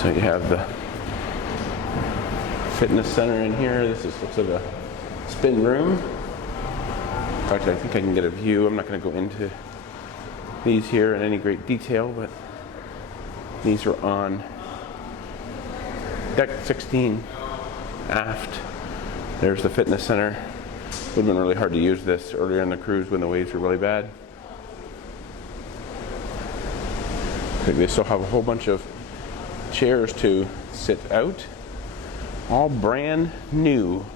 So you have the fitness center in here. This looks like a spin room. In fact, I think I can get a view. I'm not going to go into these here in any great detail, but these are on deck 16 aft. There's the fitness center. Would have been really hard to use this earlier in the cruise when the waves were really bad. I think they still have a whole bunch of chairs to sit out. All brand new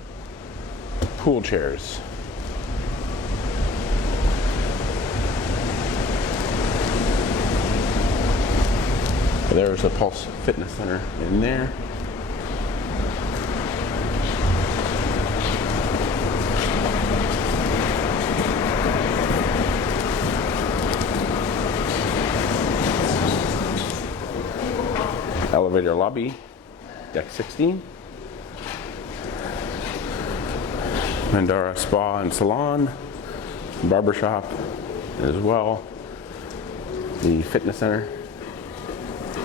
pool chairs. There's the Pulse Fitness Center in there. Elevator lobby, deck 16. Mandara Spa and Salon, barbershop as well. The fitness center.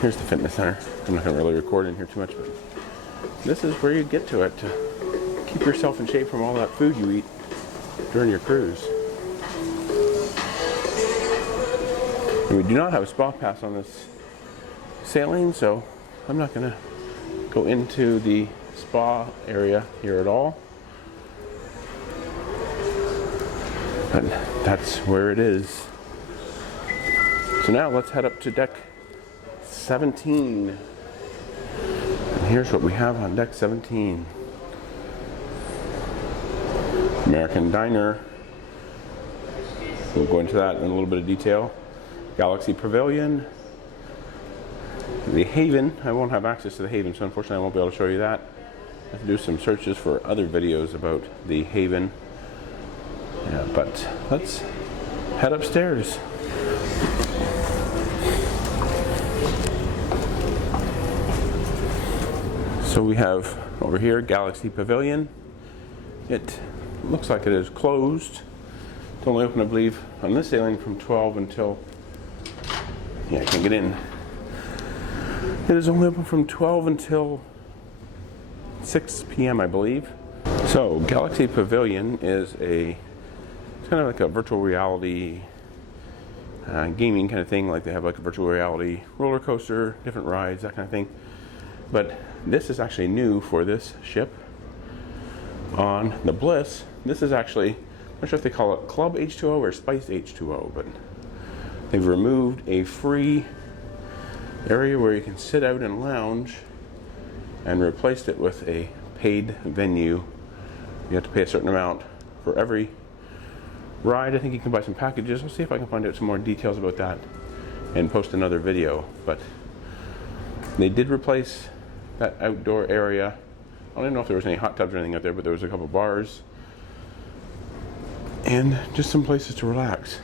Here's the fitness center. I'm not going to really record in here too much, but this is where you get to it to keep yourself in shape from all that food you eat during your cruise. And we do not have a spa pass on this sailing, so I'm not going to go into the spa area here at all. But that's where it is. So now let's head up to deck 17. And here's what we have on deck 17. American Diner. We'll go into that in a little bit of detail. Galaxy Pavilion. The Haven. I won't have access to the Haven, so unfortunately I won't be able to show you that. I have to do some searches for other videos about the Haven. Yeah, but let's head upstairs. So we have over here Galaxy Pavilion. It looks like it is closed. It's only open, I believe, on this sailing from 12 until, yeah, I can't get in. It is only open from 12 until 6 p.m. I believe. So Galaxy Pavilion is it's kind of like a virtual reality gaming kind of thing. Like they have like a virtual reality roller coaster, different rides, that kind of thing. But this is actually new for this ship. On the Bliss, this is actually, I'm not sure if they call it Club H2O or Spiced H2O, but they've removed a free area where you can sit out and lounge and replaced it with a paid venue. You have to pay a certain amount for every ride. I think you can buy some packages. I'll see if I can find out some more details about that and post another video. But they did replace that outdoor area. I don't even know if there was any hot tubs or anything out there, but there was a couple bars and just some places to relax.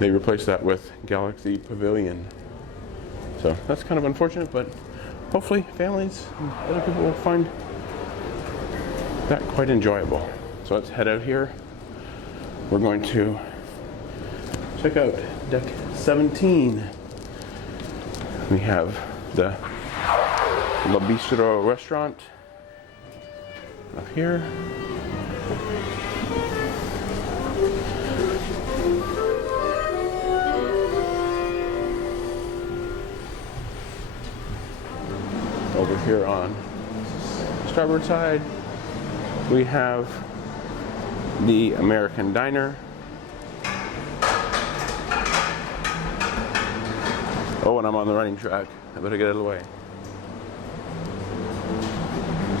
They replaced that with Galaxy Pavilion. So that's kind of unfortunate, but hopefully families and other people will find that quite enjoyable. So let's head out here. We're going to check out deck 17. We have the La Bistro restaurant up here. Over here on starboard side, we have the American Diner. Oh, and I'm on the running track. I better get out of the way.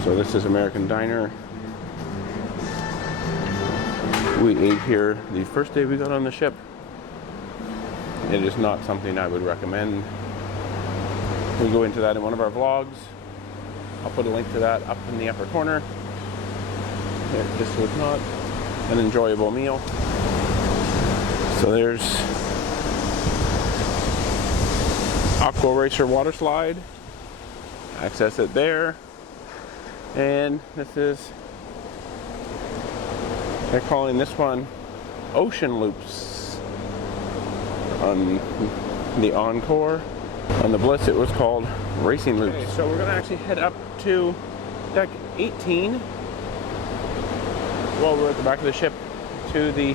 So this is American Diner. We ate here the first day we got on the ship. It is not something I would recommend. We'll go into that in one of our vlogs. I'll put a link to that up in the upper corner. This was not an enjoyable meal. So there's Aqua Racer water slide. Access it there. And this is, they're calling this one Ocean Loops on the Encore. On the Bliss it was called Racing Loops. Okay, so we're gonna actually head up to deck 18 while we're at the back of the ship to the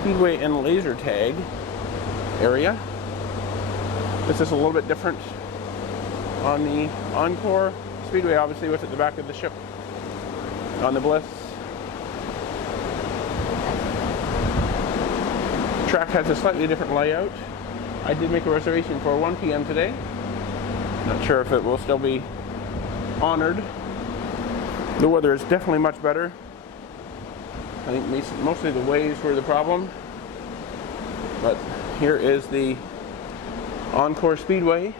Speedway and Laser Tag area. This is a little bit different on the Encore. Speedway obviously was at the back of the ship. On the Bliss, track has a slightly different layout. I did make a reservation for 1 p.m. today. Not sure if it will still be honored. The weather is definitely much better. I think mostly the waves were the problem. But here is the Encore Speedway.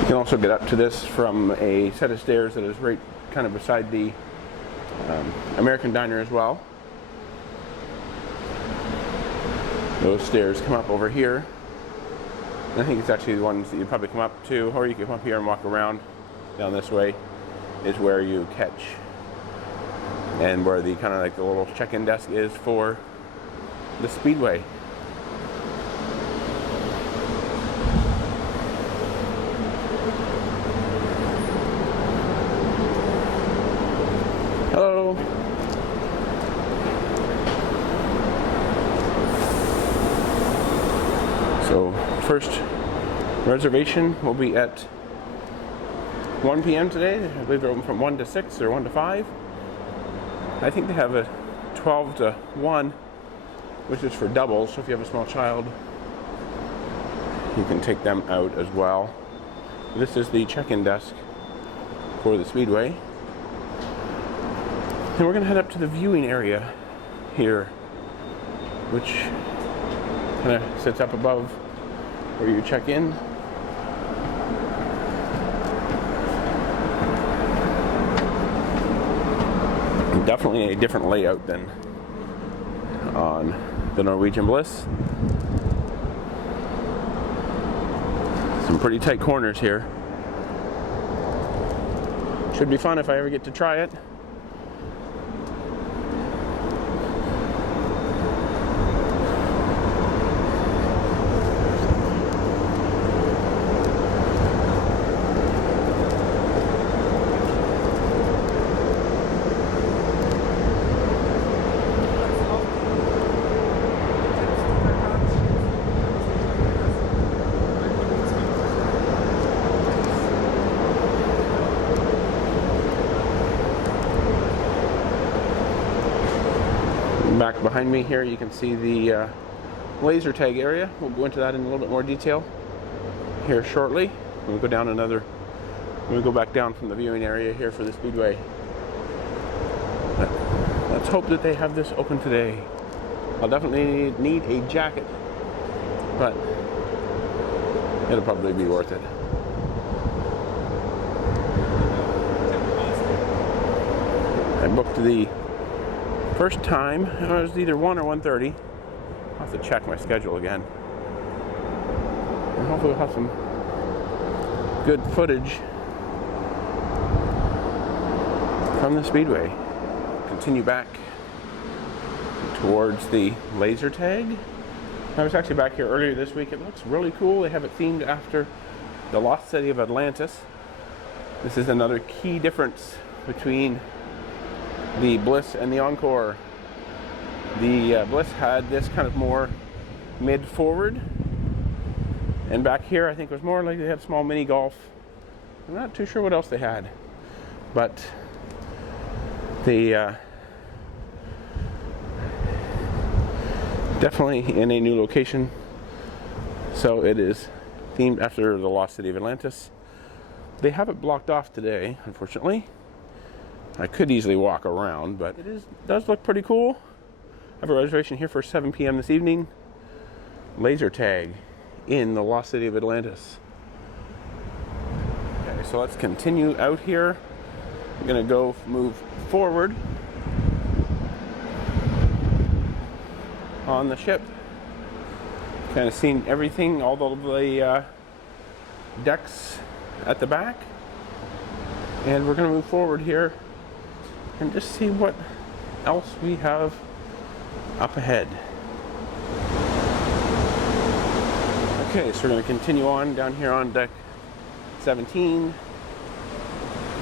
You can also get up to this from a set of stairs that is right kind of beside the American Diner as well. Those stairs come up over here. And I think it's actually the ones that you probably come up to, or you can come up here and walk around down this way, is where you catch, and where the kind of like the little check-in desk is for the Speedway. Hello. So first reservation will be at 1 p.m. today. I believe they're open from 1 to 6 or 1 to 5. I think they have a 12 to 1, which is for doubles. So if you have a small child, you can take them out as well. This is the check-in desk for the Speedway. And we're going to head up to the viewing area here, which kind of sits up above where you check in. Definitely a different layout than on the Norwegian Bliss. Some pretty tight corners here. Should be fun if I ever get to try it. Back behind me here, you can see the laser tag area. We'll go into that in a little bit more detail here shortly. We'll go down we'll go back down from the viewing area here for the Speedway. But let's hope that they have this open today. I'll definitely need a jacket, but it'll probably be worth it. I booked the first time. It was either 1 or 1:30. I'll have to check my schedule again. And hopefully we'll have some good footage from the Speedway. Continue back towards the laser tag. I was actually back here earlier this week. It looks really cool. They have it themed after the lost city of Atlantis. This is another key difference between the Bliss and the Encore. The Bliss had this kind of more mid-forward, and back here I think it was more like they had small mini golf. I'm not too sure what else they had, but the definitely in a new location. So it is themed after the lost city of Atlantis. They have it blocked off today, unfortunately. I could easily walk around, but does look pretty cool. I have a reservation here for 7 p.m. this evening. Laser tag in the lost city of Atlantis. Okay, so let's continue out here. I'm gonna go move forward on the ship. Kind of seen everything, all the decks at the back. And we're gonna move forward here and just see what else we have up ahead. Okay, so we're going to continue on down here on deck 17,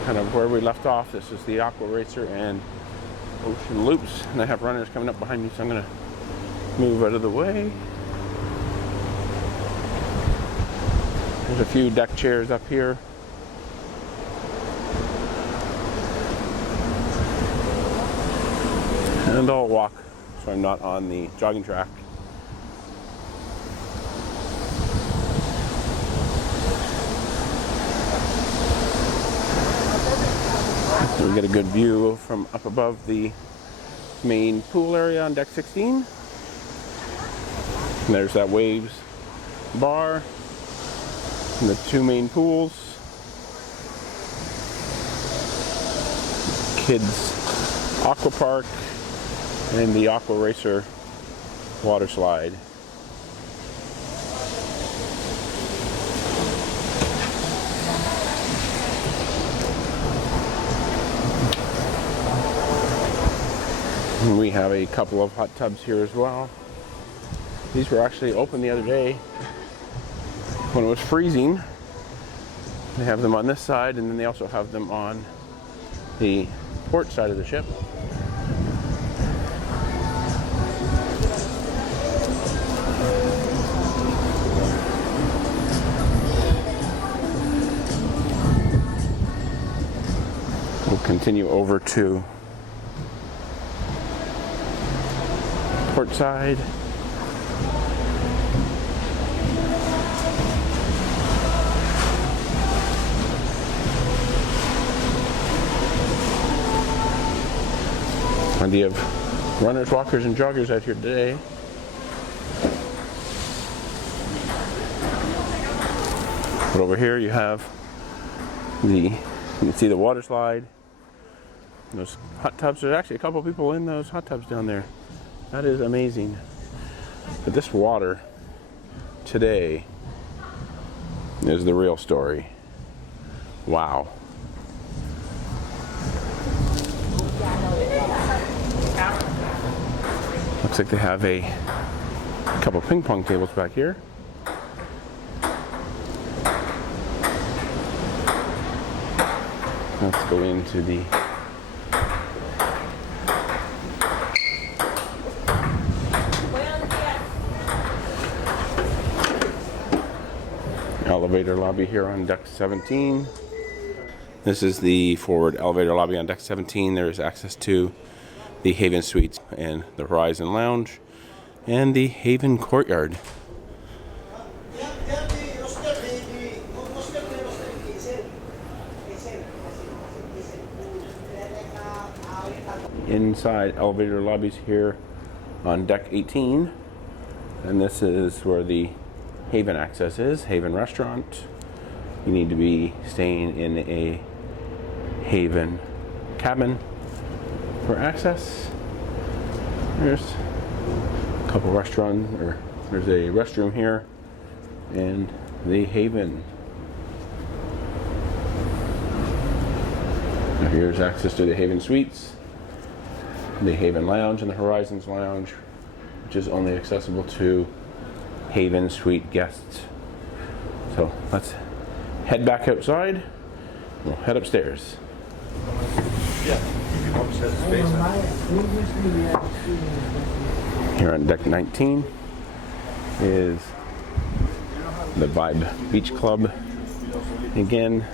kind of where we left off. This is the Aqua Racer and Ocean Loops, and I have runners coming up behind me, so I'm going to move out of the way. There's a few deck chairs up here. And I'll walk so I'm not on the jogging track. So we get a good view from up above the main pool area on deck 16. And there's that waves bar and the 2 main pools. Kids Aqua Park and the Aqua Racer water slide. And we have a couple of hot tubs here as well. These were actually open the other day when it was freezing. They have them on this side, and then they also have them on the port side of the ship. We'll continue over to port side. Plenty of runners, walkers, and joggers out here today. But over here you have you can see the water slide. Those hot tubs. There's actually a couple of people in those hot tubs down there. That is amazing. But this water today is the real story. Wow. Looks like they have a couple ping pong tables back here. Let's go into the elevator lobby here on deck 17. This is the forward elevator lobby on deck 17. There is access to the Haven Suites and the Horizon Lounge and the Haven Courtyard. Inside elevator lobbies here on deck 18, and this is where the Haven access is, Haven Restaurant. You need to be staying in a Haven cabin for access. There's a couple restaurants, or there's a restroom here, and the Haven. Now here's access to the Haven Suites, the Haven Lounge, and the Horizons Lounge, which is only accessible to Haven Suite guests. So let's head back outside. We'll head upstairs. Here on deck 19 is the Vibe Beach Club. Again,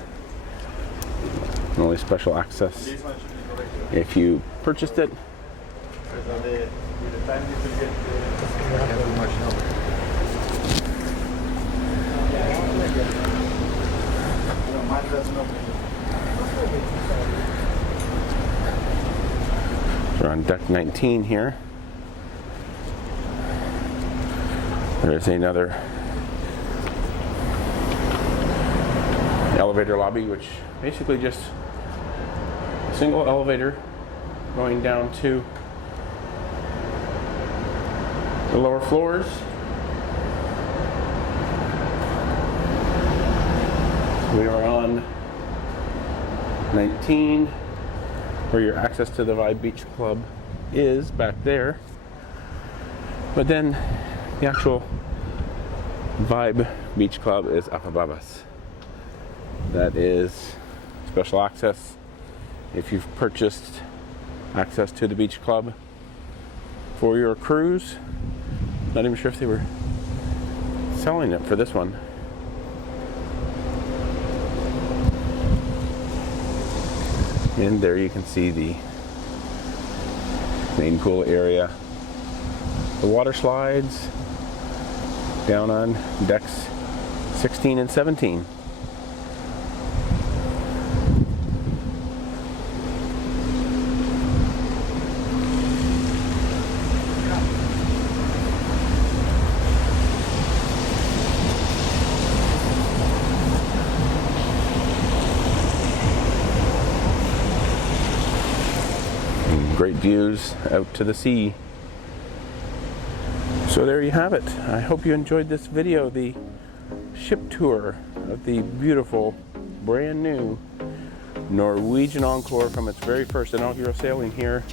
only special access if you purchased it. We're on deck 19 here. There's another elevator lobby, which basically just a single elevator going down to the lower floors. We are on 19, where your access to the Vibe Beach Club is back there. But then the actual Vibe Beach Club is up above us. That is special access if you've purchased access to the beach club for your cruise. Not even sure if they were selling it for this one. And there you can see the main pool area, the water slides down on decks 16 and 17. Great views out to the sea. So there you have it. I hope you enjoyed this video, the ship tour of the beautiful, brand new Norwegian Encore from its very first inaugural sailing here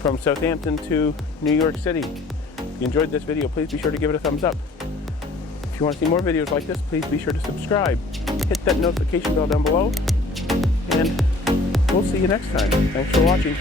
from Southampton to New York City. If you enjoyed this video, please be sure to give it a thumbs up. If you want to see more videos like this, please be sure to subscribe. Hit that notification bell down below, and we'll see you next time. Thanks for watching.